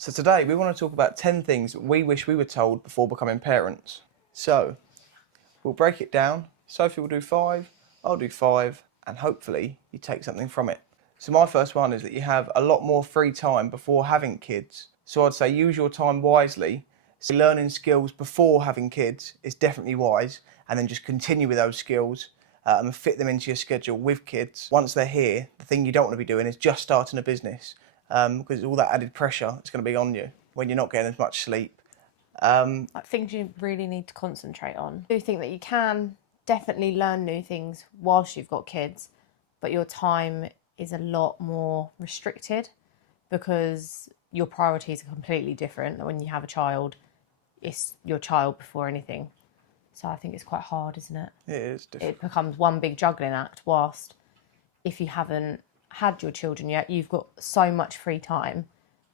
So today we want to talk about 10 things we wish we were told before becoming parents. So we'll break it down. Sophie will do 5, I'll do 5, and hopefully you take something from it. So my first one is that you have a lot more free time before having kids. So I'd say use your time wisely. So learning skills before having kids is definitely wise, and then just continue with those skills and fit them into your schedule with kids. Once they're here, the thing you don't want to be doing is just starting a business, because all that added pressure is going to be on you when you're not getting as much sleep. Like things you really need to concentrate on. I do think that you can definitely learn new things whilst you've got kids, but your time is a lot more restricted because your priorities are completely different. When you have a child, it's your child before anything. So I think it's quite hard, isn't it? It is difficult. It becomes one big juggling act, whilst if you haven't had your children yet, you've got so much free time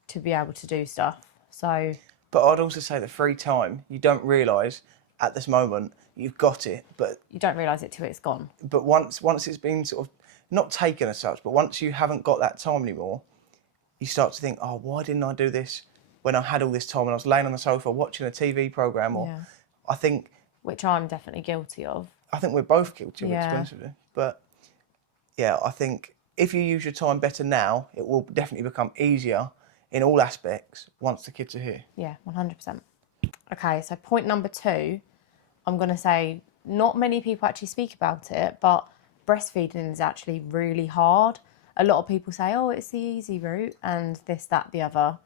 to be able to do stuff. So, but I'd also say that free time, you don't realise at this moment you've got it, but you don't realise it till it's gone. But once it's been sort of not taken as such, but once you haven't got that time anymore, you start to think, oh, why didn't I do this when I had all this time and I was laying on the sofa watching a TV programme? Or I think, which I'm definitely guilty of. I think we're both guilty of it, to be Yeah. honest with you. But yeah, I think if you use your time better now, it will definitely become easier in all aspects once the kids are here. Yeah, 100%. Okay, so point number 2, I'm going to say not many people actually speak about it, but breastfeeding is actually really hard. A lot of people say, oh, it's the easy route and this, that, the other.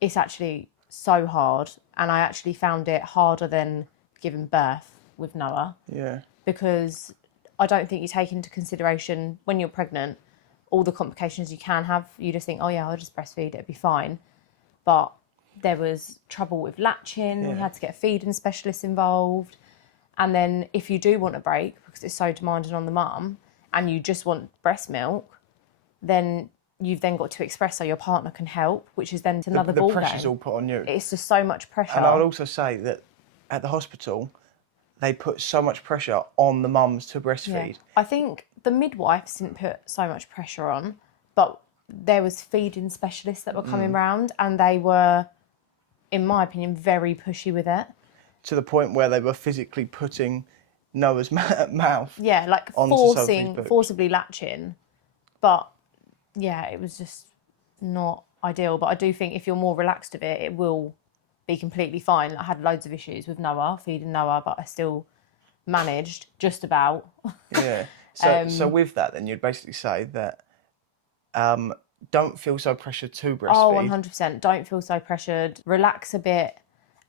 It's actually so hard, and I actually found it harder than giving birth with Noah. Yeah. Because I don't think you take into consideration when you're pregnant all the complications you can have. You just think, oh yeah, I'll just breastfeed, it'll be fine. But there was trouble with latching, we had to get a feeding specialist involved. And then if you do want a break, because it's so demanding on the mum, and you just want breast milk, then you've then got to express so your partner can help, which is then another ball game. The pressure's all put on you. It's just so much pressure. And I would also say that at the hospital, they put so much pressure on the mums to breastfeed. Yeah. I think the midwives didn't put so much pressure on, but there was feeding specialists that were coming round, and they were, in my opinion, very pushy with it. To the point where they were physically putting Noah's mouth. Yeah, like forcibly latching. But yeah, it was just not ideal. But I do think if you're more relaxed with it, it will be completely fine. I had loads of issues with Noah, feeding Noah, but I still managed just about. Yeah. So with that, then you'd basically say that don't feel so pressured to breastfeed. Oh, 100%. Don't feel so pressured. Relax a bit.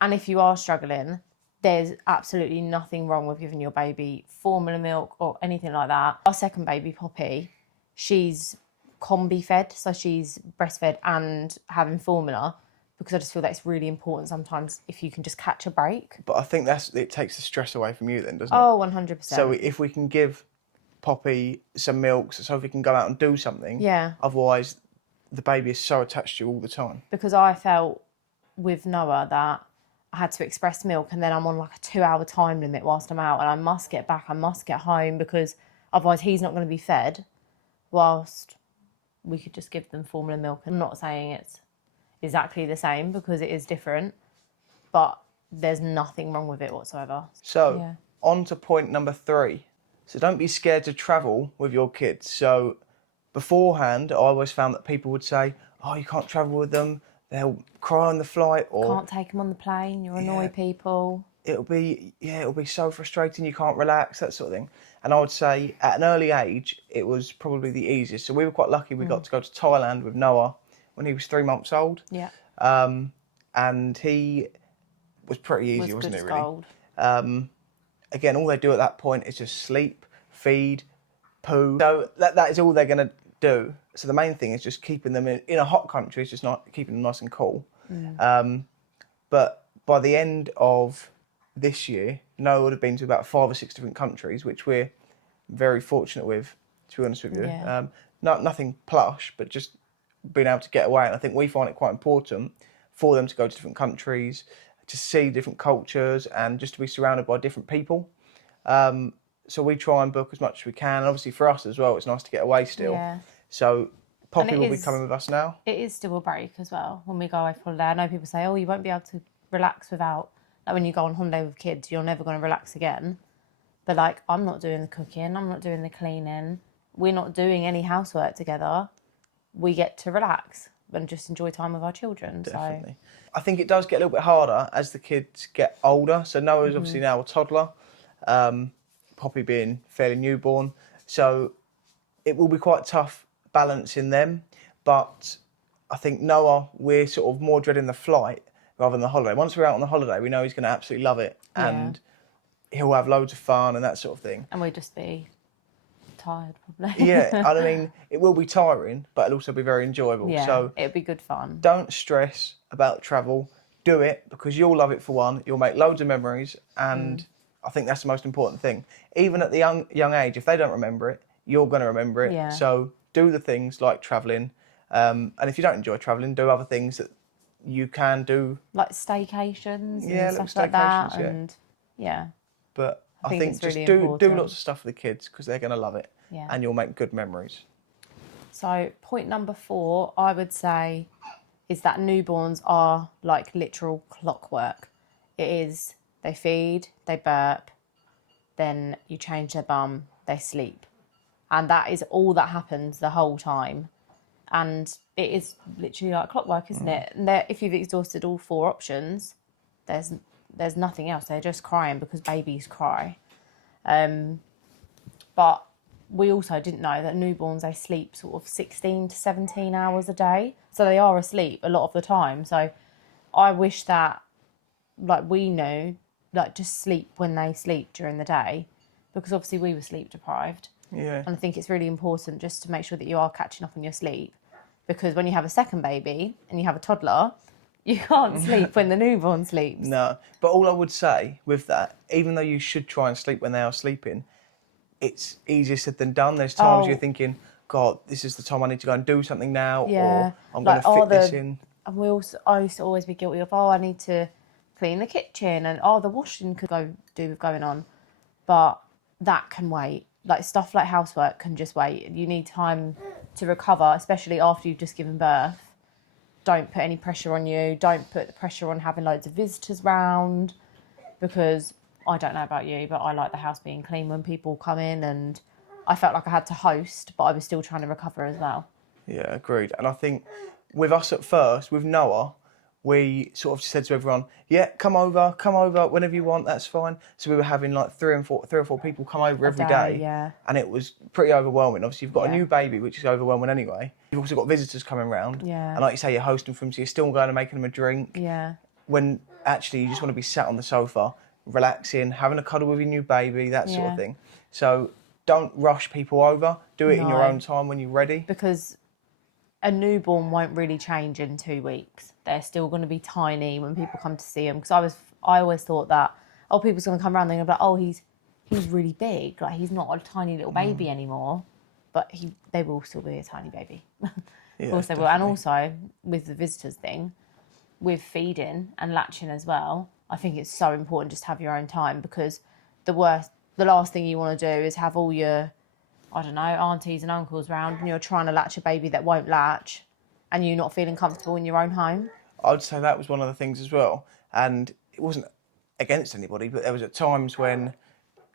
And if you are struggling, there's absolutely nothing wrong with giving your baby formula milk or anything like that. Our second baby, Poppy, she's combi fed, so she's breastfed and having formula, because I just feel that it's really important sometimes if you can just catch a break. But I think it takes the stress away from you then, doesn't it? Oh, 100%. So if we can give Poppy some milk so Sophie can go out and do something. Yeah. Otherwise, the baby is so attached to you all the time. Because I felt with Noah that I had to express milk, and then I'm on like a 2-hour time limit whilst I'm out, and I must get back, I must get home, because otherwise he's not going to be fed, whilst we could just give them formula milk. I'm not saying it's exactly the same, because it is different, but there's nothing wrong with it whatsoever. So, on to point number 3. So don't be scared to travel with your kids. So beforehand, I always found that people would say, oh, you can't travel with them, they'll cry on the flight, or can't take them on the plane, you'll annoy people. It'll be so frustrating, you can't relax, that sort of thing. And I would say at an early age, it was probably the easiest. So we were quite lucky, we got to go to Thailand with Noah when he was 3 months old. Yeah. And he was pretty easy, wasn't it, really? Gold. Again, all they do at that point is just sleep, feed, poo. So that is all they're going to do. So the main thing is just keeping them in a hot country, it's just not keeping them nice and cool. But by the end of this year, Noah would have been to about 5 or 6 different countries, which we're very fortunate with, to be honest with you. Yeah. Nothing plush, but just being able to get away. And I think we find it quite important for them to go to different countries, to see different cultures, and just to be surrounded by different people. So we try and book as much as we can. And obviously for us as well, it's nice to get away still. Yeah. So Poppy will be coming with us now. It is still a break as well when we go away for holiday. I know people say, oh, you won't be able to relax without, like when you go on holiday with kids, you're never going to relax again. But like, I'm not doing the cooking, I'm not doing the cleaning, we're not doing any housework together. We get to relax and just enjoy time with our children. Definitely. So I think it does get a little bit harder as the kids get older. So Noah's obviously now a toddler, Poppy being fairly newborn. So it will be quite tough balancing them. But I think Noah, we're sort of more dreading the flight rather than the holiday. Once we're out on the holiday, we know he's going to absolutely love it. And he'll have loads of fun and that sort of thing. And we'll just be tired probably. Yeah, I mean, it will be tiring, but it'll also be very enjoyable. Yeah, so it'll be good fun. Don't stress about travel. Do it because you'll love it for one. You'll make loads of memories, and I think that's the most important thing. Even at the young age, if they don't remember it, you're going to remember it. Yeah. So do the things like travelling, and if you don't enjoy travelling, do other things that you can do, like staycations and little stuff like that. yeah. And yeah. But I think it's just really do important. lots of stuff for the kids because they're going to love it, and you'll make good memories. So point number 4, I would say, is that newborns are like literal clockwork. It is, they feed, they burp, then you change their bum, they sleep. And that is all that happens the whole time. And it is literally like clockwork, isn't it? And if you've exhausted all 4 options, there's nothing else. They're just crying because babies cry. But we also didn't know that newborns, they sleep sort of 16 to 17 hours a day. So they are asleep a lot of the time. So I wish that, like, we knew, like, just sleep when they sleep during the day, because obviously we were sleep deprived. Yeah. And I think it's really important just to make sure that you are catching up on your sleep, because when you have a second baby and you have a toddler, you can't sleep when the newborn sleeps. No, but all I would say with that, even though you should try and sleep when they are sleeping, it's easier said than done. There's times you're thinking, God, this is the time I need to go and do something now, or I'm going to fit this in. And I used to always be guilty of, I need to clean the kitchen, and the washing could do with going on. But that can wait. Like, stuff like housework can just wait. You need time to recover, especially after you've just given birth. Don't put any pressure on you. Don't put the pressure on having loads of visitors round, because I don't know about you, but I like the house being clean when people come in, and I felt like I had to host, but I was still trying to recover as well. Yeah, agreed. And I think with us at first, with Noah, we sort of said to everyone, yeah, come over whenever you want, that's fine. So we were having like three or four people come over every day. Yeah. And it was pretty overwhelming. Obviously, you've got a new baby, which is overwhelming anyway. You've also got visitors coming around. Yeah. And like you say, you're hosting for them, so you're still going and making them a drink. Yeah. When actually you just want to be sat on the sofa, relaxing, having a cuddle with your new baby, that sort of thing. So don't rush people over. Do it in your own time when you're ready. Because a newborn won't really change in 2 weeks. They're still going to be tiny when people come to see them. Because I always thought that, people's going to come around and they're going to be like, he's really big. Like, he's not a tiny little baby anymore. But they will still be a tiny baby. Yeah, also will. And also, with the visitors thing, with feeding and latching as well, I think it's so important just to have your own time, because the last thing you want to do is have all your, I don't know, aunties and uncles round and you're trying to latch a baby that won't latch and you're not feeling comfortable in your own home. I'd say that was one of the things as well. And it wasn't against anybody, but there was at times when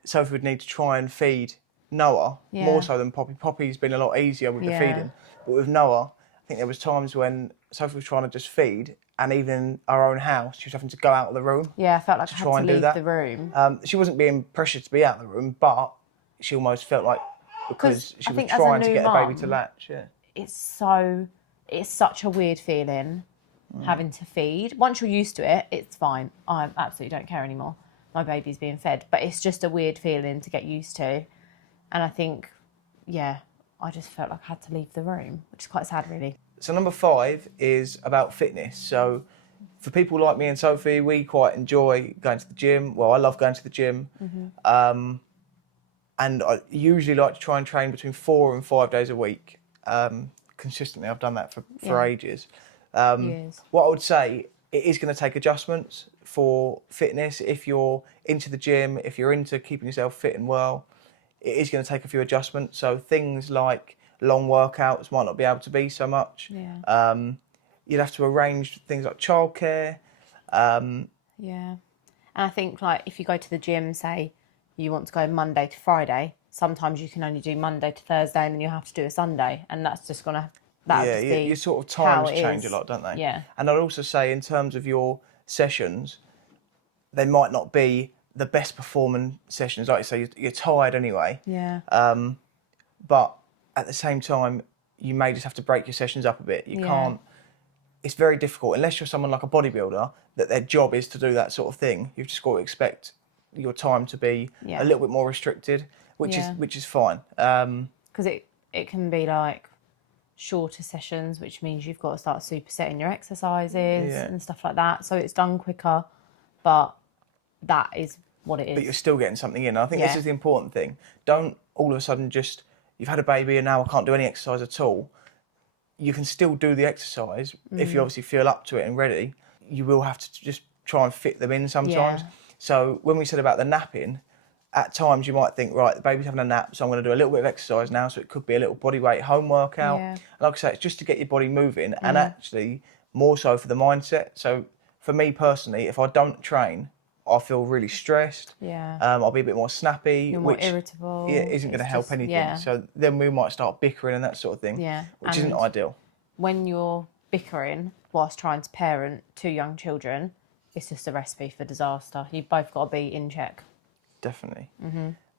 Sophie would need to try and feed Noah, more so than Poppy. Poppy's been a lot easier with the feeding. But with Noah, I think there was times when Sophie was trying to just feed, and even in our own house, she was having to go out of the room. Yeah, I felt like I had to leave the room. She wasn't being pressured to be out of the room, but she almost felt like, because she was trying to get a baby to latch. Yeah. It's such a weird feeling having to feed. Once you're used to it, it's fine. I absolutely don't care anymore. My baby's being fed, but it's just a weird feeling to get used to. And I think, I just felt like I had to leave the room, which is quite sad, really. So number 5 is about fitness. So for people like me and Sophie, we quite enjoy going to the gym. Well, I love going to the gym. And I usually like to try and train between 4 and 5 days a week. Consistently, I've done that for ages. Years. What I would say, it is going to take adjustments for fitness. If you're into the gym, if you're into keeping yourself fit and well, it is going to take a few adjustments. So things like long workouts might not be able to be so much. Yeah. You'd have to arrange things like childcare. Yeah. And I think, like, if you go to the gym, say you want to go Monday to Friday, sometimes you can only do Monday to Thursday and then you have to do a Sunday. And that's just going to, that'll just be your sort of how times it change a is. lot, don't they? Yeah. And I'd also say in terms of your sessions, they might not be the best performing sessions. Like you say, you're tired anyway. Yeah. But at the same time, you may just have to break your sessions up a bit. You Yeah. can't. It's very difficult unless you're someone like a bodybuilder that their job is to do that sort of thing. You've just got to expect your time to be Yeah. a little bit more restricted, which Yeah. is fine. Because it can be like shorter sessions, which means you've got to start supersetting your exercises Yeah. and stuff like that. So it's done quicker, but that is what it is. But you're still getting something in. I think this Yeah. is the important thing. Don't all of a sudden just, you've had a baby and now I can't do any exercise at all. You can still do the exercise if you obviously feel up to it and ready. You will have to just try and fit them in sometimes. Yeah. So when we said about the napping, at times you might think, right, the baby's having a nap, so I'm going to do a little bit of exercise now. So it could be a little body weight home workout. Yeah. And like I say, it's just to get your body moving and actually more so for the mindset. So for me personally, if I don't train, I feel really stressed. Yeah. I'll be a bit more snappy, You're more which irritable. isn't going to It's help just- anything. yeah. So then we might start bickering and that sort of thing, Yeah. which isn't And ideal. when you're bickering whilst trying to parent two young children, it's just a recipe for disaster. You've both got to be in check. Definitely.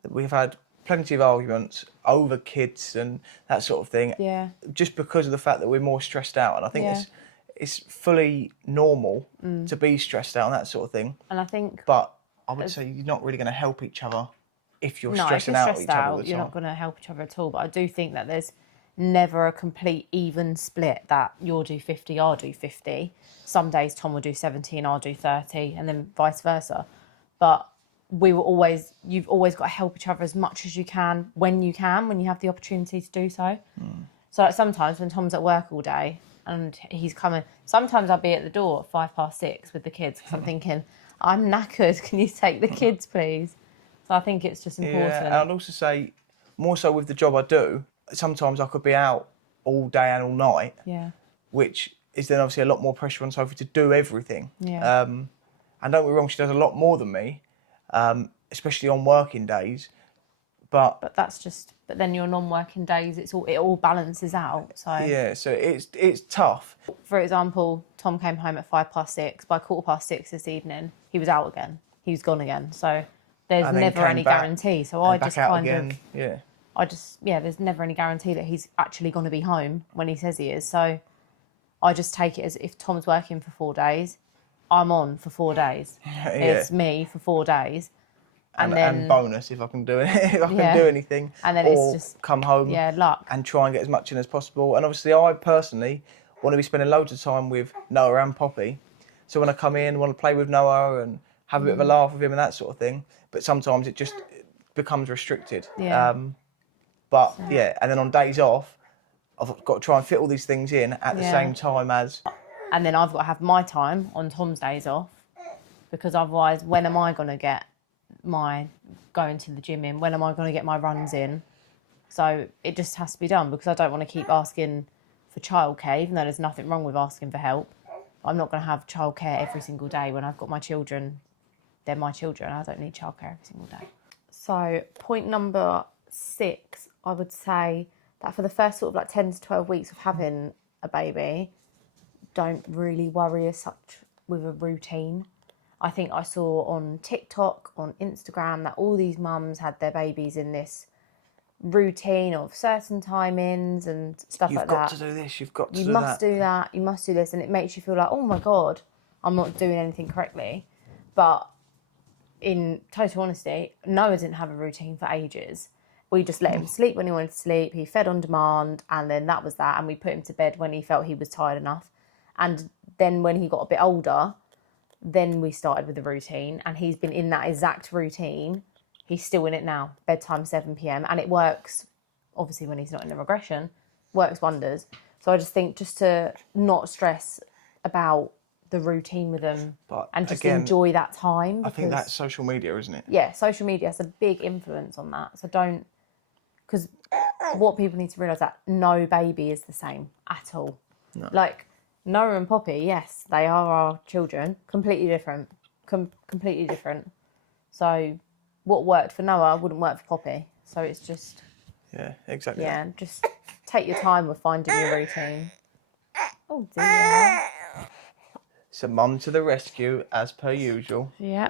We've had plenty of arguments over kids and that sort of thing, Yeah. just because of the fact that we're more stressed out. And I think Yeah. it's fully normal to be stressed out and that sort of thing. And I think But I would say you're not really going to help each other if you're no, if stressing you're out at stressed each other all out, the you're time. not going to help each other at all. But I do think that there's never a complete even split that you'll do 50, I'll do 50. Some days Tom will do 70 and I'll do 30, and then vice versa. But you've always got to help each other as much as you can, when you have the opportunity to do so. So like sometimes when Tom's at work all day and he's coming, sometimes I'll be at the door at 6:05 with the kids because I'm thinking, I'm knackered, can you take the kids please? So I think it's just important. Yeah, and I'd also say, more so with the job I do, sometimes I could be out all day and all night, Yeah. which is then obviously a lot more pressure on Sophie to do everything. Yeah. And don't get me wrong, she does a lot more than me, especially on working days. But But then your non-working days, it all balances out. So yeah, so it's tough. for example, Tom came home at 6:05. By 6:15 this evening, he was out again. He was gone again. So there's And then never came any back, guarantee. So and I back just out kind again. of, there's never any guarantee that he's actually going to be home when he says he is. So I just take it as if Tom's working for 4 days, I'm on for 4 days. It's me for 4 days. And bonus if I can do it, if I can Yeah. do anything, And then or it's just come home luck. and try and get as much in as possible. And obviously, I personally want to be spending loads of time with Noah and Poppy. So when I come in, I want to play with Noah and have a bit of a laugh with him and that sort of thing. But sometimes it just becomes restricted. Yeah. And then on days off, I've got to try and fit all these things in at the same time as. And then I've got to have my time on Tom's days off, because otherwise, when am I going to get my going to the gym in? When am I going to get my runs in? So it just has to be done, because I don't want to keep asking for childcare, even though there's nothing wrong with asking for help. I'm not going to have childcare every single day when I've got my children. They're my children. I don't need childcare every single day. So point number 6, I would say that for the first sort of like 10 to 12 weeks of having a baby, don't really worry as such with a routine. I think I saw on TikTok, on Instagram, that all these mums had their babies in this routine of certain timings and stuff You've like got that. to do this, you've got to You do must that. do that, you must do this, and it makes you feel like, oh my God, I'm not doing anything correctly. But in total honesty, Noah didn't have a routine for ages. We just let him sleep when he wanted to sleep, he fed on demand, and then that was that, and we put him to bed when he felt he was tired enough. And then when he got a bit older, then we started with the routine, and he's been in that exact routine. He's still in it now, bedtime 7 p.m, and it works, obviously when he's not in a regression, works wonders. So I just think just to not stress about the routine with them, But and just again, enjoy that time. I think because- that's social media, isn't it? yeah, social media has a big influence on that. So don't, because what people need to realise that no baby is the same at all. No. Like Noah and Poppy, yes, they are our children, completely different, completely different. So what worked for Noah wouldn't work for Poppy. So it's just Yeah, exactly. yeah, just take your time with finding your routine. Oh dear. So mum to the rescue, as per usual. Yeah.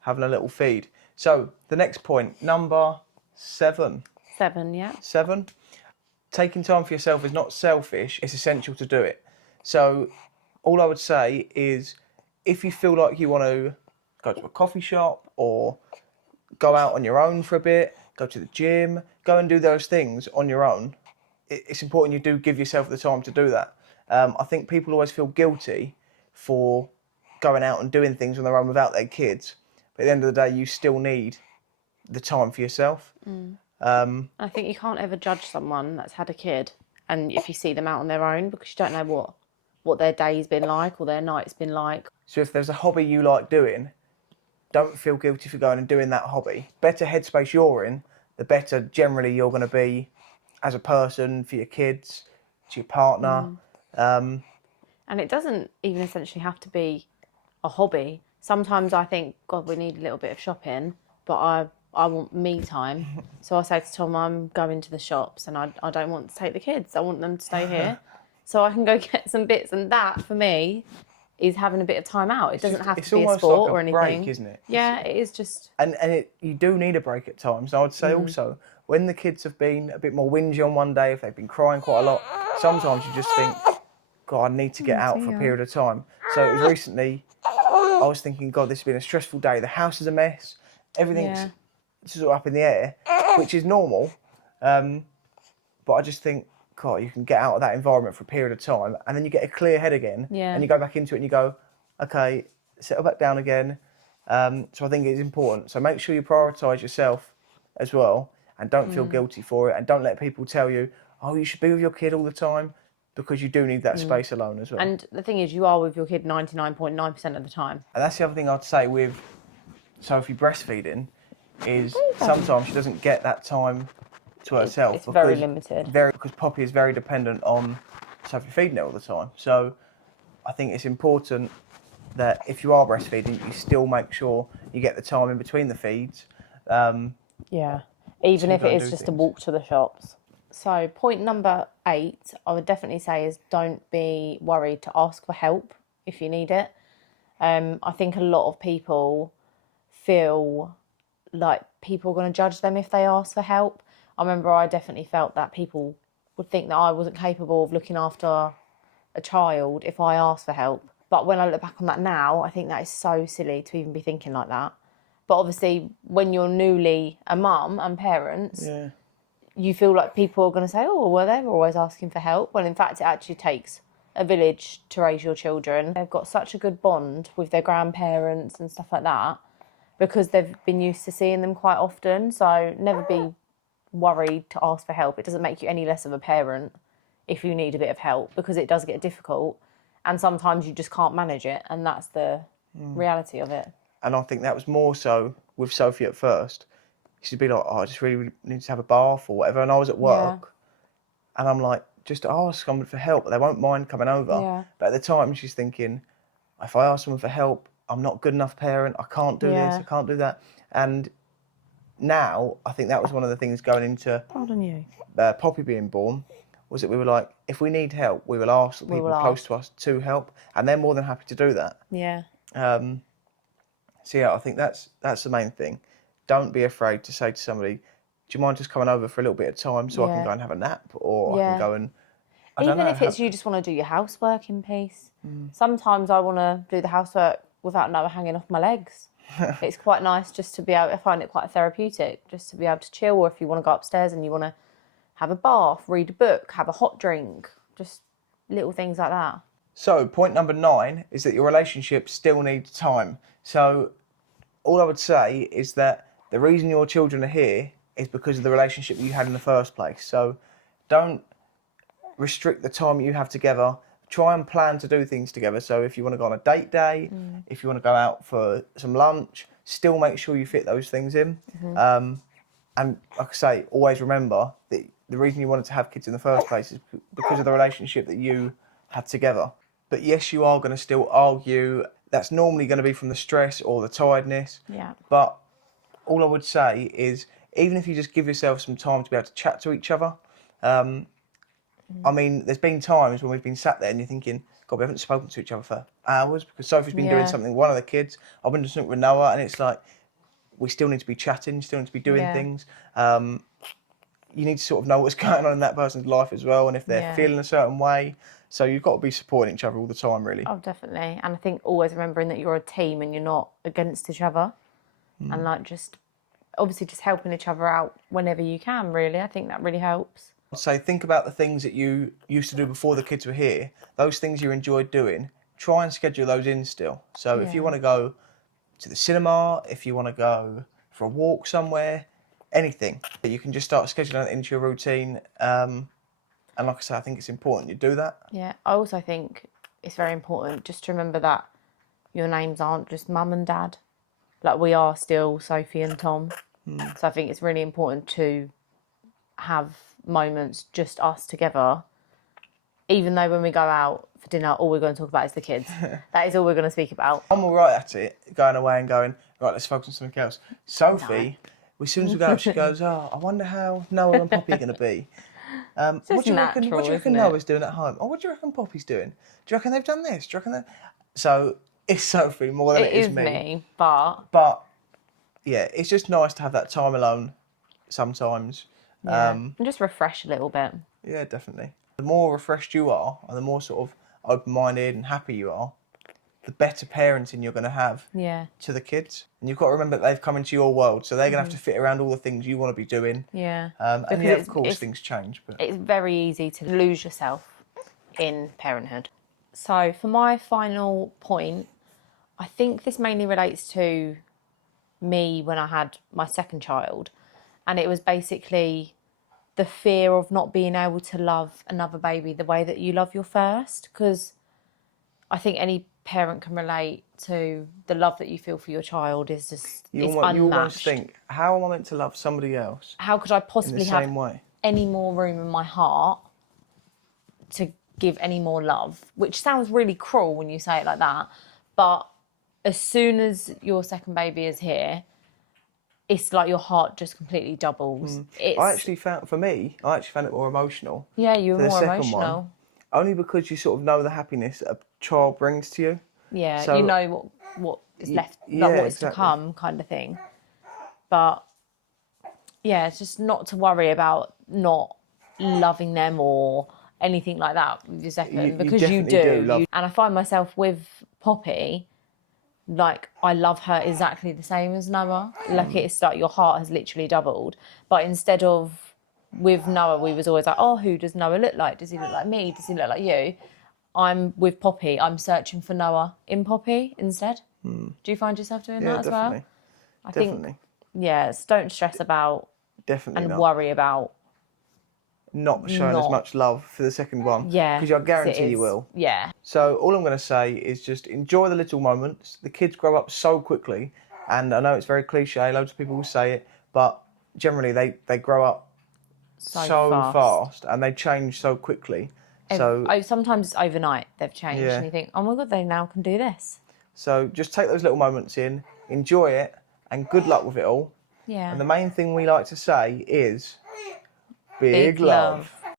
Having a little feed. So the next point, number 7. 7, yeah. 7. Taking time for yourself is not selfish, it's essential to do it. So all I would say is if you feel like you want to go to a coffee shop or go out on your own for a bit, go to the gym, go and do those things on your own, it's important you do give yourself the time to do that. I think people always feel guilty for going out and doing things on their own without their kids. But at the end of the day, you still need the time for yourself. I think you can't ever judge someone that's had a kid and if you see them out on their own because you don't know what their day's been like or their night's been like. So if there's a hobby you like doing, don't feel guilty for going and doing that hobby. Better headspace you're in, the better generally you're going to be as a person, for your kids, to your partner. And it doesn't even essentially have to be a hobby. Sometimes I think, God, we need a little bit of shopping, but I want me time. So I say to Tom, I'm going to the shops and I don't want to take the kids. I want them to stay here so I can go get some bits. And that, for me, is having a bit of time out. It doesn't have to be a sport or anything. Break, isn't it? Yeah, it is just... And you do need a break at times. I would say also, when the kids have been a bit more whingy on one day, if they've been crying quite a lot, sometimes you just think, God, I need to get out for a period of time. So it was recently, I was thinking, God, this has been a stressful day. The house is a mess. Everything's sort of up in the air, which is normal. But I just think, God, you can get out of that environment for a period of time and then you get a clear head again and you go back into it and you go, okay, settle back down again. So I think it's important. So make sure you prioritise yourself as well and don't feel guilty for it and don't let people tell you, oh, you should be with your kid all the time, because you do need that space alone as well. And the thing is, you are with your kid 99.9% of the time. And that's the other thing I'd say with Sophie breastfeeding is sometimes she doesn't get that time to herself. It's very limited. Because Poppy is very dependent on Sophie feeding her all the time. So I think it's important that if you are breastfeeding, you still make sure you get the time in between the feeds. Even if it is just a walk to the shops. So point number 8, I would definitely say is don't be worried to ask for help if you need it. I think a lot of people feel like people are going to judge them if they ask for help. I remember I definitely felt that people would think that I wasn't capable of looking after a child if I asked for help. But when I look back on that now, I think that is so silly to even be thinking like that. But obviously, when you're newly a mum and parents, you feel like people are going to say, oh, well, they're always asking for help. Well, in fact, it actually takes a village to raise your children. They've got such a good bond with their grandparents and stuff like that because they've been used to seeing them quite often. So never be worried to ask for help. It doesn't make you any less of a parent if you need a bit of help, because it does get difficult and sometimes you just can't manage it, and that's the reality of it. And I think that was more so with Sophie at first. She'd be like, oh, I just really need to have a bath or whatever. And I was at work and I'm like, just ask someone for help. They won't mind coming over. Yeah. But at the time she's thinking, if I ask someone for help, I'm not a good enough parent. I can't do this. I can't do that. And now I think that was one of the things going into Poppy being born, was that we were like, if we need help, we will ask people close to us to help. And they're more than happy to do that. Yeah. So yeah, I think that's the main thing. Don't be afraid to say to somebody, do you mind just coming over for a little bit of time so I can go and have a nap, or I can go and... Even if it's you just want to do your housework in peace. Sometimes I want to do the housework without Noah hanging off my legs. It's quite nice just to be able... I find it quite therapeutic just to be able to chill, or if you want to go upstairs and you want to have a bath, read a book, have a hot drink, just little things like that. So point number 9 is that your relationship still needs time. So all I would say is that the reason your children are here is because of the relationship you had in the first place. So don't restrict the time you have together. Try and plan to do things together. So if you want to go on a date day, if you want to go out for some lunch, still make sure you fit those things in. And like I say, always remember that the reason you wanted to have kids in the first place is because of the relationship that you had together. But yes, you are going to still argue. That's normally going to be from the stress or the tiredness. Yeah. But all I would say is, even if you just give yourself some time to be able to chat to each other. I mean, there's been times when we've been sat there and you're thinking, God, we haven't spoken to each other for hours because Sophie's been doing something, one of the kids, I've been doing something with Noah, and it's like, we still need to be chatting, still need to be doing things. You need to sort of know what's going on in that person's life as well, and if they're feeling a certain way. So you've got to be supporting each other all the time, really. Oh, definitely. And I think always remembering that you're a team and you're not against each other. And like just helping each other out whenever you can, really. I think that really helps. I'd say think about the things that you used to do before the kids were here, those things you enjoyed doing, try and schedule those in still. So if you want to go to the cinema, if you want to go for a walk somewhere, anything, you can just start scheduling it into your routine. And like I say, I think it's important you do that. Yeah, I also think it's very important just to remember that your names aren't just mum and dad. Like, we are still Sophie and Tom. So I think it's really important to have moments just us together, even though when we go out for dinner, all we're going to talk about is the kids. That is all we're going to speak about. I'm all right at it, going away and going, right, let's focus on something else. Sophie, as soon as we go out, she goes, oh, I wonder how Noah and Poppy are going to be. What do you reckon Noah's doing at home? Oh, what do you reckon Poppy's doing? Do you reckon they've done this? Do you reckon that? So it's Sophie more than it is me. But yeah, it's just nice to have that time alone sometimes. And just refresh a little bit. Yeah, definitely. The more refreshed you are, and the more sort of open-minded and happy you are, the better parenting you're going to have to the kids. And you've got to remember that they've come into your world, so they're going to have to fit around all the things you want to be doing. Yeah. And yeah, of course, things change. But it's very easy to lose yourself in parenthood. So for my final point, I think this mainly relates to me when I had my second child. And it was basically the fear of not being able to love another baby the way that you love your first. Because I think any parent can relate to the love that you feel for your child is just unmatched. You almost think, how am I meant to love somebody else? How could I possibly have any more room in my heart to give any more love? Which sounds really cruel when you say it like that. But as soon as your second baby is here, it's like your heart just completely doubles. I actually found it more emotional. Yeah, you were more emotional. One, only because you sort of know the happiness that a child brings to you. Yeah, so, you know what is left, like what is to come, kind of thing. But yeah, it's just not to worry about not loving them or anything like that with your second, because you do. And I find myself with Poppy, like, I love her exactly the same as Noah. Like, it's like your heart has literally doubled. But instead of with Noah, we was always like, oh, who does Noah look like? Does he look like me? Does he look like you? I'm with Poppy. I'm searching for Noah in Poppy instead. Do you find yourself doing that as well? I think, yes, don't stress about worry about not showing as much love for the second one. Yeah. Because I guarantee you will. Yeah. So all I'm going to say is just enjoy the little moments. The kids grow up so quickly, and I know it's very cliche, loads of people will say it, but generally they grow up so fast and they change so quickly. Sometimes it's overnight they've changed and you think, oh my God, they now can do this. So just take those little moments in, enjoy it, and good luck with it all. Yeah. And the main thing we like to say is big love.